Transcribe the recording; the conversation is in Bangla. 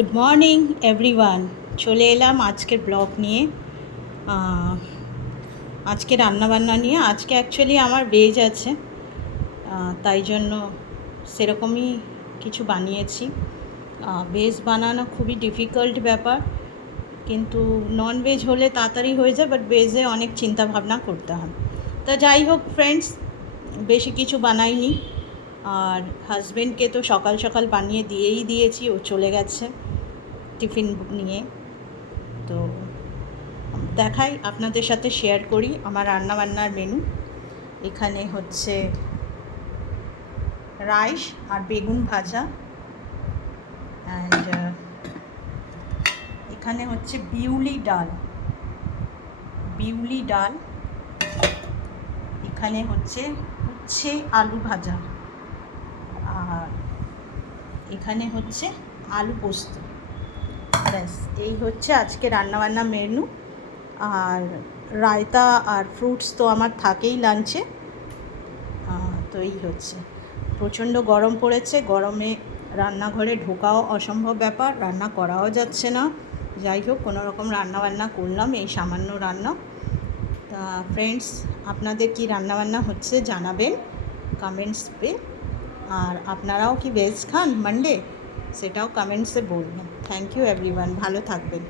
Good morning everyone. চলে এলাম আজকের ব্লগ নিয়ে। আজকে রান্নাবান্না নিয়ে। আজকে অ্যাকচুয়ালি আমার ভেজ আছে, তাই জন্য সেরকমই কিছু বানিয়েছি। ভেজ বানানো খুবই ডিফিকাল্ট ব্যাপার, কিন্তু নন ভেজ হলে তাড়াতাড়ি হয়ে যায়, বাট ভেজে অনেক চিন্তা ভাবনা করতে হয়। তা যাই হোক ফ্রেন্ডস, বেশি কিছু বানাইনি। আর হাজব্যান্ডকে তো সকাল সকাল বানিয়ে দিয়েই দিয়েছি, ও চলে গেছে টিফিন নিয়ে। তো দেখাই, আপনাদের সাথে শেয়ার করি আমার রান্নাবান্নার মেনু। এখানে হচ্ছে রাইস আর বেগুন ভাজা, অ্যান্ড এখানে হচ্ছে বিউলি ডাল। এখানে হচ্ছে উচ্ছে আলু ভাজা, আর এখানে হচ্ছে আলু পোস্ত। ব্যাস, এই হচ্ছে আজকে রান্নাবান্না মেনু। আর রায়তা আর ফ্রুটস তো আমার থাকেই লাঞ্চে। তো এই হচ্ছে, প্রচণ্ড গরম পড়েছে, গরমে রান্নাঘরে ঢোকাও অসম্ভব ব্যাপার, রান্না করাও যাচ্ছে না। যাই হোক, কোনো রকম রান্নাবান্না করলাম, এই সামান্য রান্না। তা ফ্রেন্ডস, আপনাদের কি রান্নাবান্না হচ্ছে জানাবেন কমেন্টসে। আর আপনারাও কি ভেজ খান মানডে, সেটাও কমেন্টসে বলবেন। থ্যাংক ইউ এভরিওয়ান, ভালো থাকবেন।